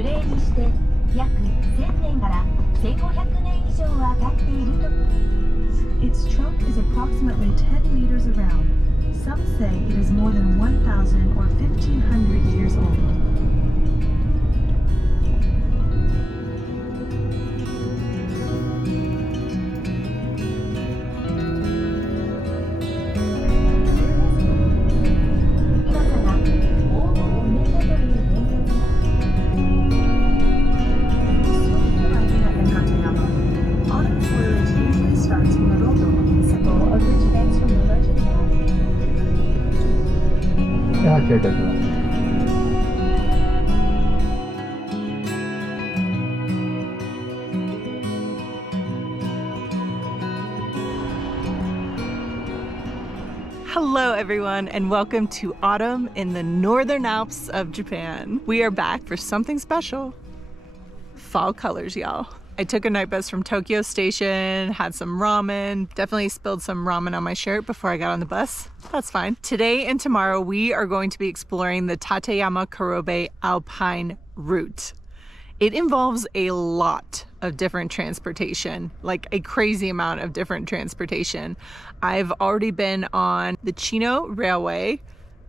樹齢にして約1000年から1500年以上は経っていると。Its trunk is approximately 10 meters around. Some say it is more than 1,000 or 1,500 years old. Hello everyone and welcome to autumn in the northern Alps of Japan. We are back for something special. Fall colors, y'all. I took a night bus from Tokyo Station, had some ramen, definitely spilled some ramen on my shirt before I got on the bus. That's fine. Today and tomorrow we are going to be exploring the Tateyama Alpine Route. It involves a lot of different transportation, like a crazy amount of different transportation. I've already been on the Chiho Railway,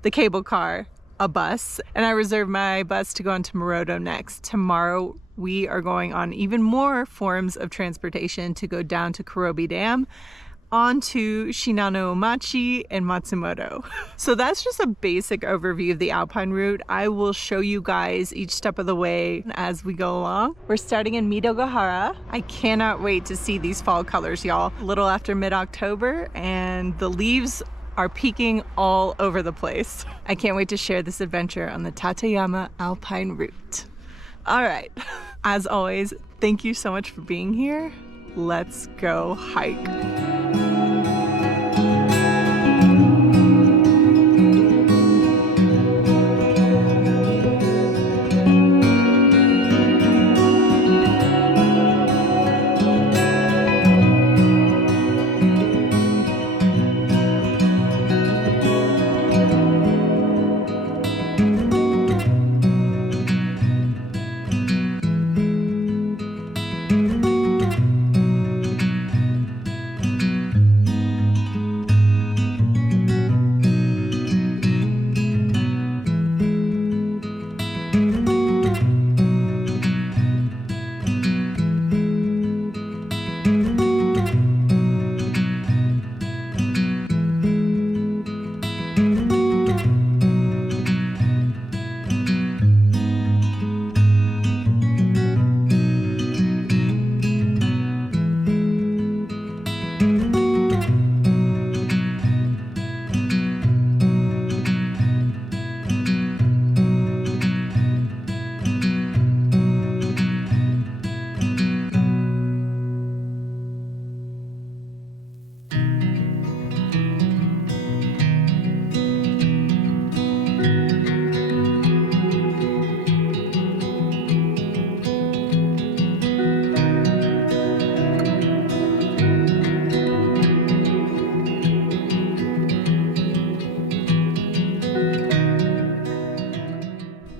the cable car, a bus, and I reserved my bus to go on to Murodo next. Tomorrow we are going on even more forms of transportation to go down to Kurobi Dam, onto Shinano-machi and Matsumoto. So that's just a basic overview of the Alpine route. I will show you guys each step of the way as we go along. We're starting in Midagahara. I cannot wait to see these fall colors, y'all. A little after mid-October and the leaves are peeking all over the place. I can't wait to share this adventure on the Tateyama Alpine Route. All right, as always, thank you so much for being here. Let's go hike.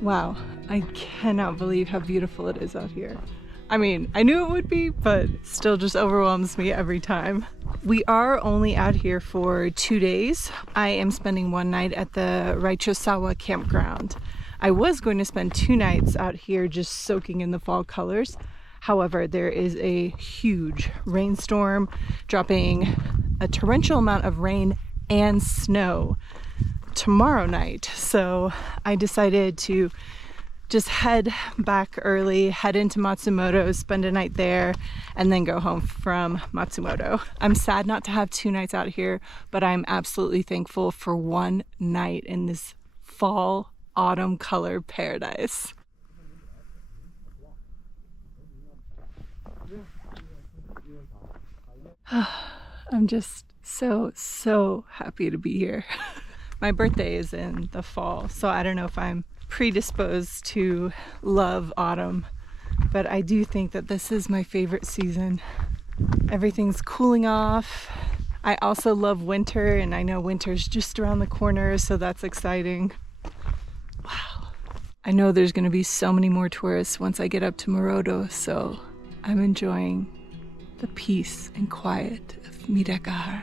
Wow, I cannot believe how beautiful it is out here. I mean, I knew it would be, but still just overwhelms me every time. We are only out here for 2 days. I am spending one night at the Rachiozawa campground. I was going to spend 2 nights out here just soaking in the fall colors. However, there is a huge rainstorm dropping a torrential amount of rain and snow tomorrow night. So I decided to just head back early, head into Matsumoto, spend a night there, and then go home from Matsumoto. I'm sad not to have 2 nights out here, but I'm absolutely thankful for 1 night in this fall autumn color paradise. I'm just so happy to be here. My birthday is in the fall, so I don't know if I'm predisposed to love autumn, but I do think that this is my favorite season. Everything's cooling off. I also love winter, and I know winter's just around the corner, so that's exciting. Wow. I know there's going to be so many more tourists once I get up to Murodo, so I'm enjoying the peace and quiet of Midagahara.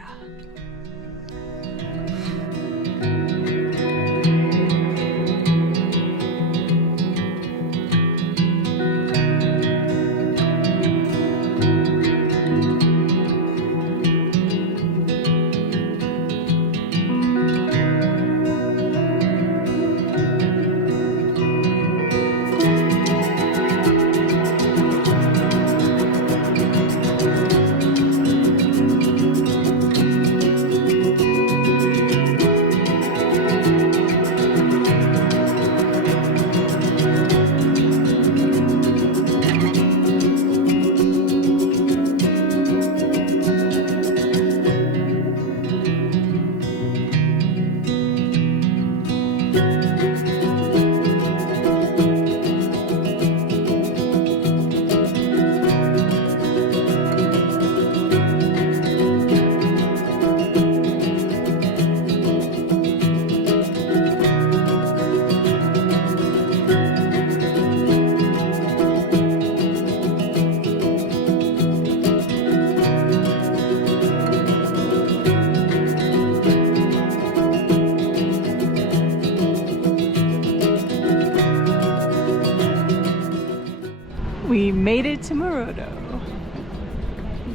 We made it to Murodo.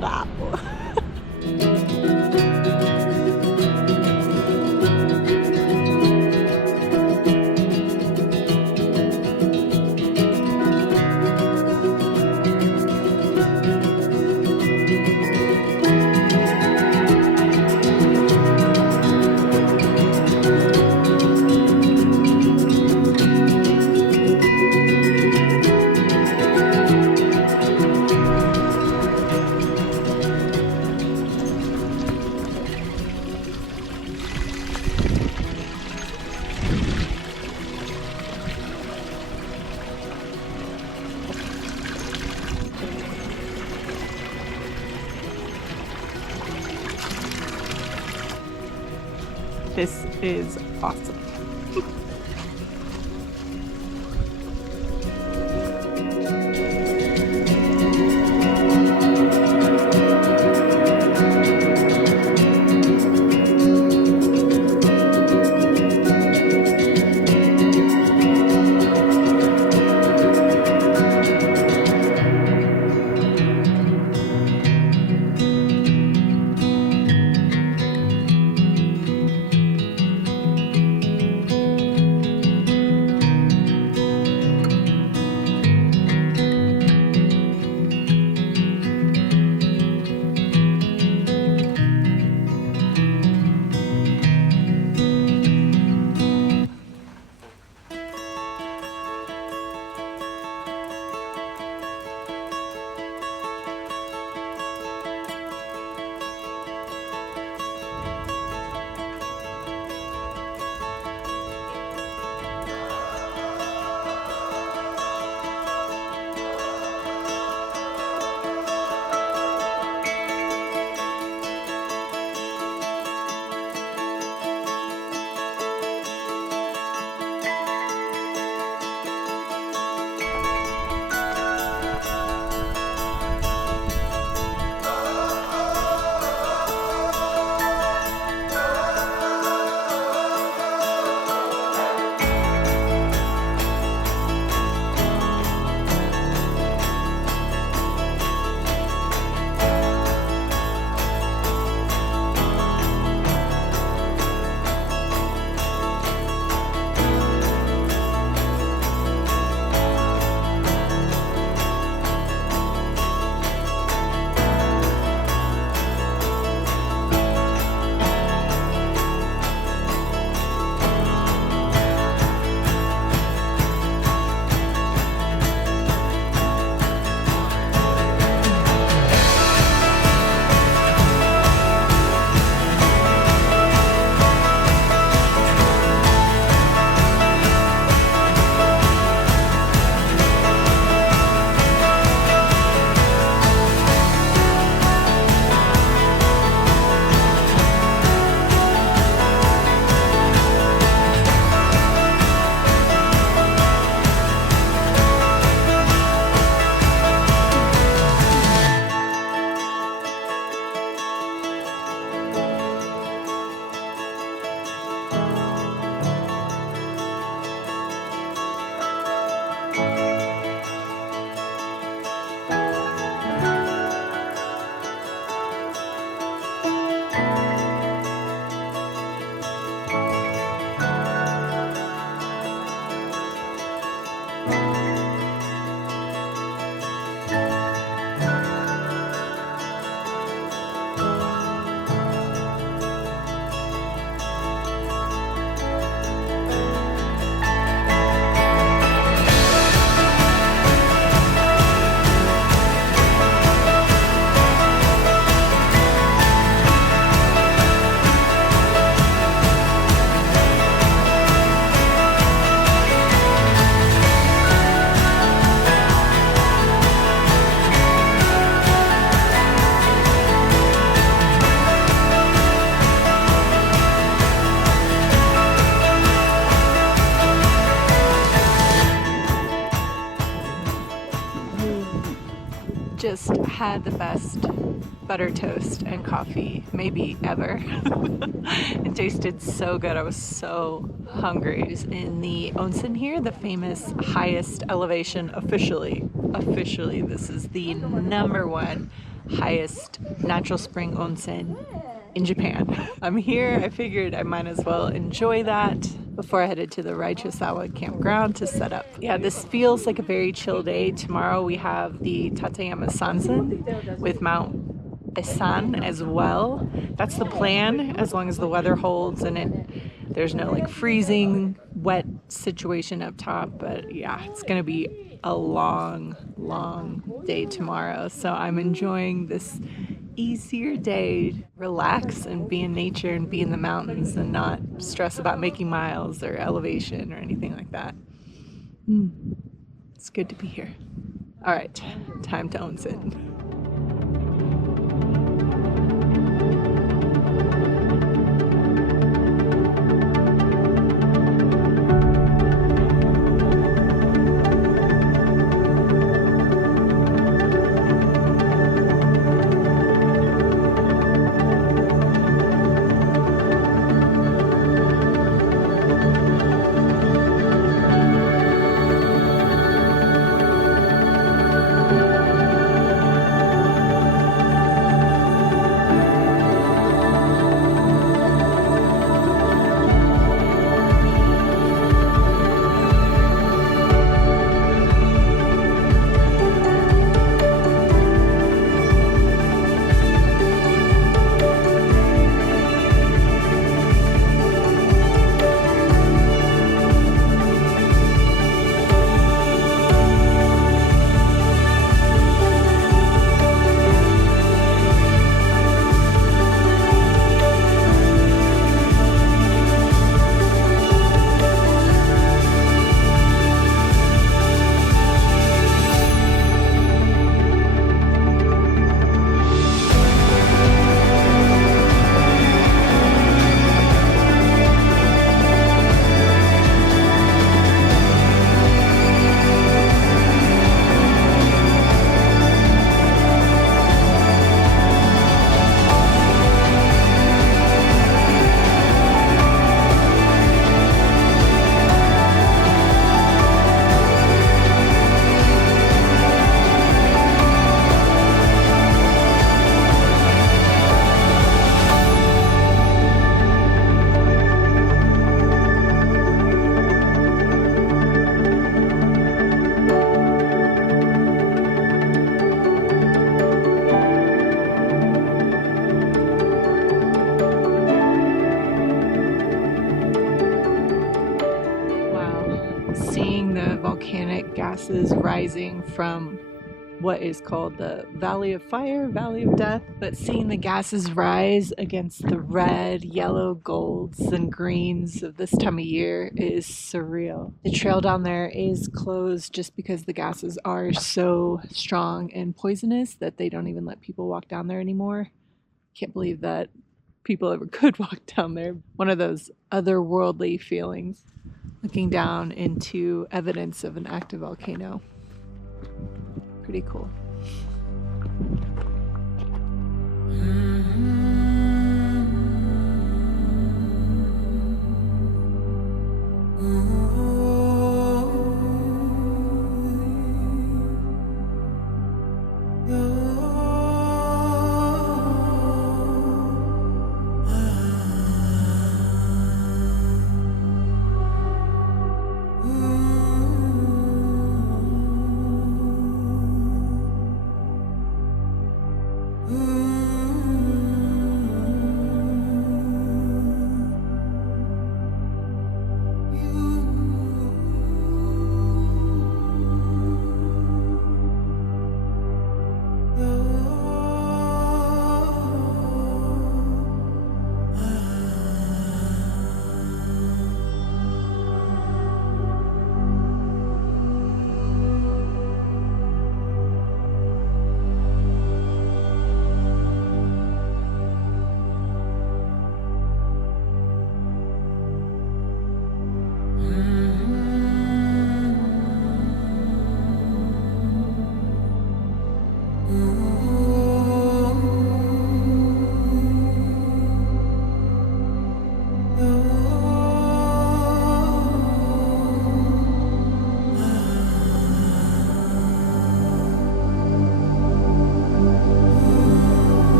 Wow. This is awesome. just had the best butter toast and coffee maybe ever. It tasted so good. I was so hungry. It was in the onsen here, the famous highest elevation officially. Officially, this is the #1 highest natural spring onsen in Japan. I'm here, I figured I might as well enjoy that before I headed to the Rachiozawa campground to set up. Yeah, this feels like a very chill day. Tomorrow we have the Tateyama Sansen with Mount Isan as well. That's the plan, as long as the weather holds and there's no like freezing wet situation up top. But yeah, it's gonna be a long day tomorrow, so I'm enjoying this easier day, relax and be in nature and be in the mountains and not stress about making miles or elevation or anything like that. It's good to be here. All right, time to onsen. Seeing the volcanic gases rising from what is called the Valley of Fire, Valley of Death, but seeing the gases rise against the red, yellow, golds, and greens of this time of year is surreal. The trail down there is closed just because the gases are so strong and poisonous that they don't even let people walk down there anymore. Can't believe that people ever could walk down there. One of those otherworldly feelings, looking down into evidence of an active volcano. Pretty cool.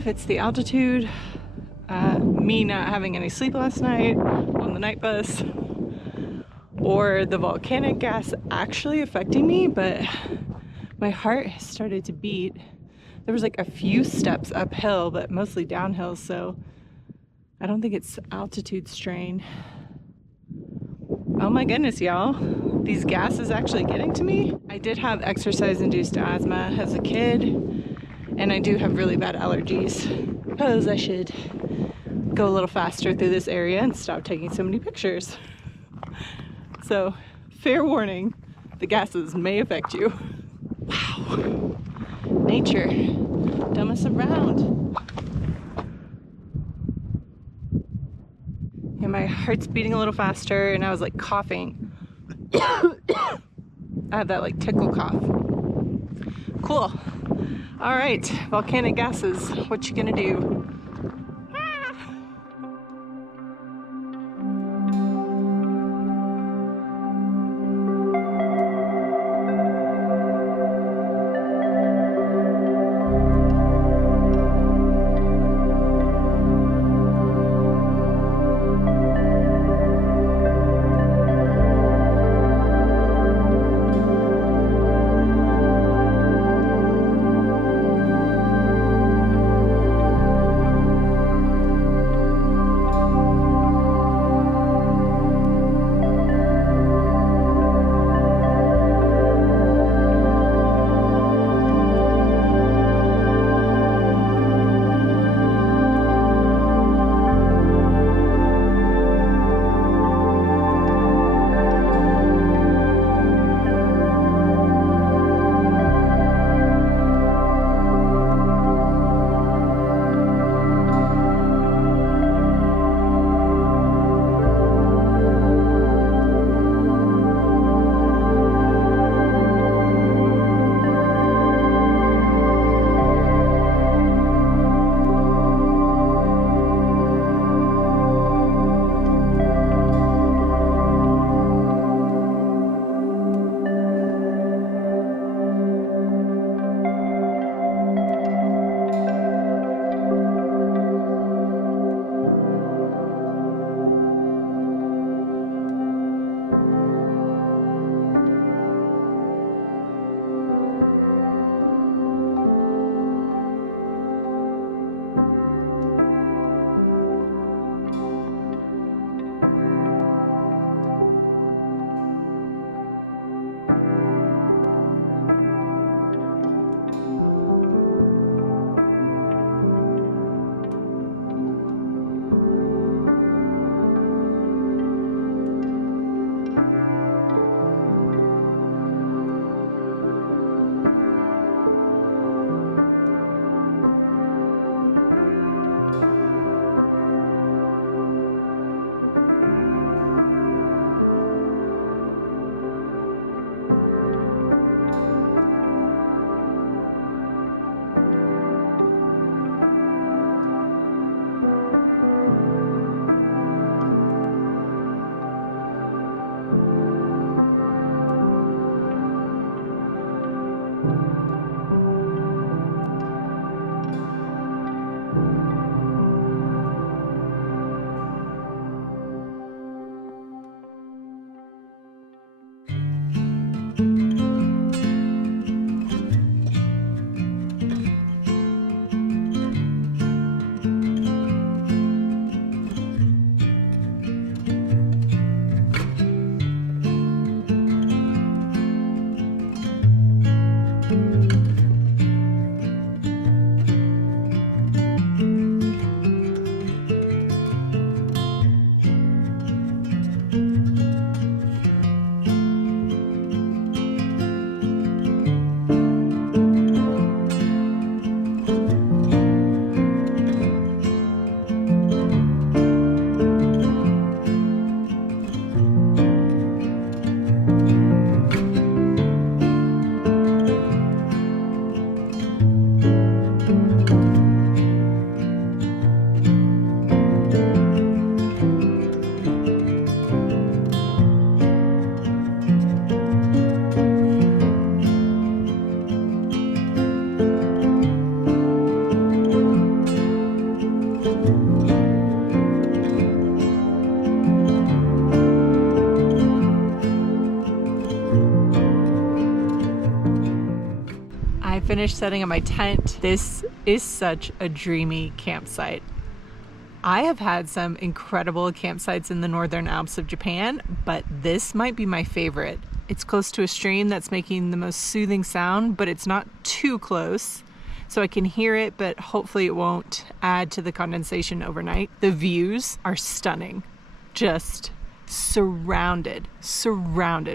if it's the altitude, me not having any sleep last night on the night bus, or the volcanic gas actually affecting me, but my heart has started to beat. There was like a few steps uphill, but mostly downhill, so I don't think it's altitude strain. Oh my goodness, y'all. These gas is actually getting to me. I did have exercise-induced asthma as a kid, and I do have really bad allergies. Suppose I should go a little faster through this area and stop taking so many pictures. So, fair warning, the gases may affect you. Wow. Nature, don't mess around. And my heart's beating a little faster, and I was like coughing. I have that like tickle cough. Cool. All right, volcanic gases, what you gonna do? finished setting up my tent. This is such a dreamy campsite. I have had some incredible campsites in the Northern Alps of Japan, but this might be my favorite. It's close to a stream that's making the most soothing sound, but it's not too close, so I can hear it, but hopefully it won't add to the condensation overnight. The views are stunning. Just surrounded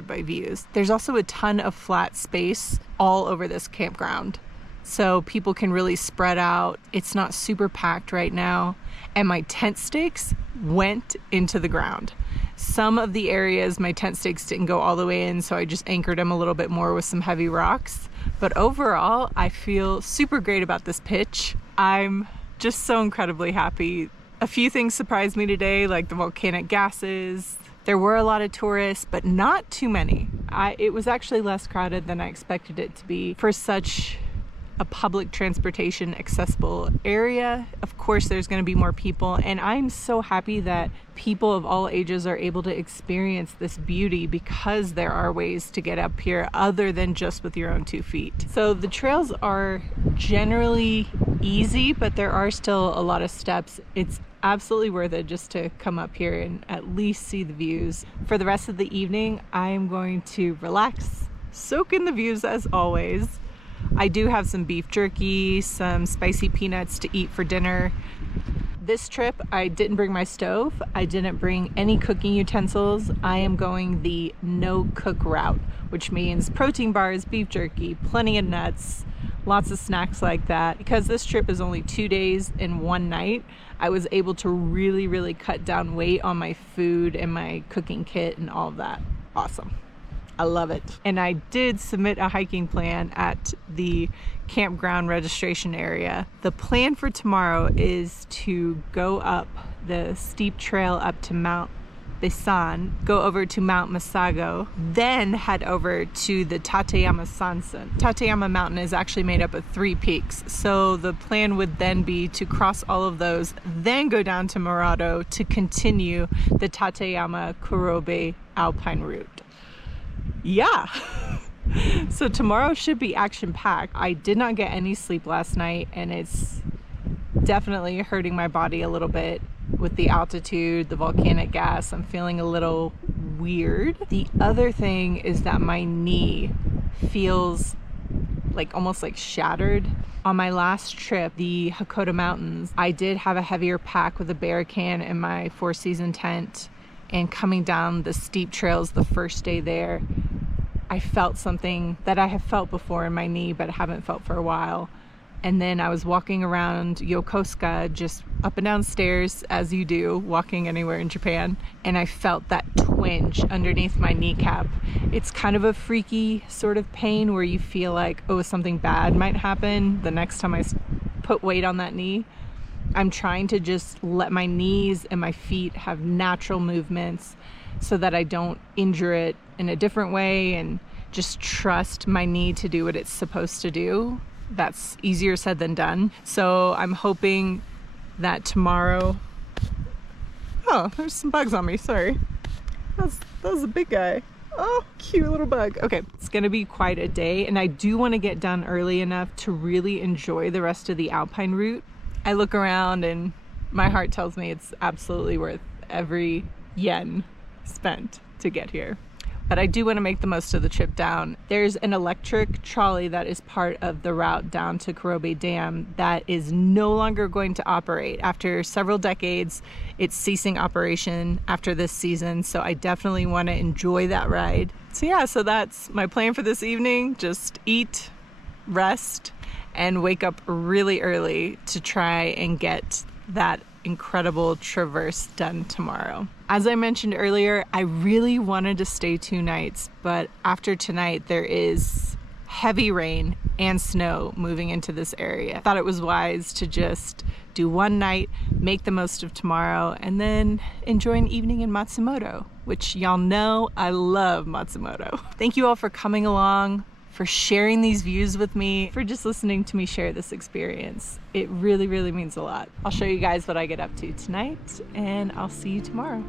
by views. There's also a ton of flat space all over this campground, so people can really spread out. It's not super packed right now, and my tent stakes went into the ground. Some of the areas my tent stakes didn't go all the way in, so I just anchored them a little bit more with some heavy rocks. But overall, I feel super great about this pitch. I'm just so incredibly happy. A few things surprised me today, like the volcanic gases. There were a lot of tourists, but not too many. It was actually less crowded than I expected it to be for such a public transportation accessible area. Of course, there's going to be more people, and I'm so happy that people of all ages are able to experience this beauty because there are ways to get up here other than just with your own 2 feet. So the trails are generally easy, but there are still a lot of steps. It's absolutely worth it just to come up here and at least see the views. For the rest of the evening, I am going to relax, soak in the views as always. I do have some beef jerky, some spicy peanuts to eat for dinner. This trip, I didn't bring my stove. I didn't bring any cooking utensils. I am going the no cook route, which means protein bars, beef jerky, plenty of nuts, lots of snacks like that. Because this trip is only 2 days and 1 night, I was able to really cut down weight on my food and my cooking kit and all of that. Awesome. I love it. And I did submit a hiking plan at the campground registration area. The plan for tomorrow is to go up the steep trail up to Mount Bisan, go over to Mount Masago, then head over to the Tateyama Sansen. Tateyama Mountain is actually made up of 3 peaks, so the plan would then be to cross all of those, then go down to Murodo to continue the Tateyama Kurobe Alpine Route. Yeah. So tomorrow should be action-packed. I did not get any sleep last night, and it's definitely hurting my body a little bit with the altitude, the volcanic gas. I'm feeling a little weird. The other thing is that my knee feels almost like shattered. On my last trip, the Hakoda Mountains, I did have a heavier pack with a bear can in my 4-season tent. And coming down the steep trails the first day there, I felt something that I have felt before in my knee, but haven't felt for a while. And then I was walking around Yokosuka, just up and down stairs, as you do, walking anywhere in Japan, and I felt that twinge underneath my kneecap. It's kind of a freaky sort of pain where you feel like, oh, something bad might happen the next time I put weight on that knee. I'm trying to just let my knees and my feet have natural movements so that I don't injure it in a different way, and just trust my knee to do what it's supposed to do. That's easier said than done. So I'm hoping that tomorrow... Oh, there's some bugs on me, sorry. That was a big guy. Oh, cute little bug. Okay, it's gonna be quite a day, and I do want to get done early enough to really enjoy the rest of the Alpine route. I look around and my heart tells me it's absolutely worth every yen spent to get here. But I do want to make the most of the trip down. There's an electric trolley that is part of the route down to Kurobe Dam that is no longer going to operate. After several decades, it's ceasing operation after this season, so I definitely want to enjoy that ride. So yeah, so that's my plan for this evening. Just eat, rest, and wake up really early to try and get that incredible traverse done tomorrow. As I mentioned earlier, I really wanted to stay 2 nights, but after tonight there is heavy rain and snow moving into this area. I thought it was wise to just do 1 night, make the most of tomorrow, and then enjoy an evening in Matsumoto, which y'all know I love Matsumoto. Thank you all for coming along, for sharing these views with me, for just listening to me share this experience. It really, really means a lot. I'll show you guys what I get up to tonight, and I'll see you tomorrow.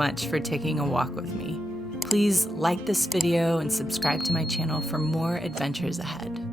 much for taking a walk with me. Please like this video and subscribe to my channel for more adventures ahead.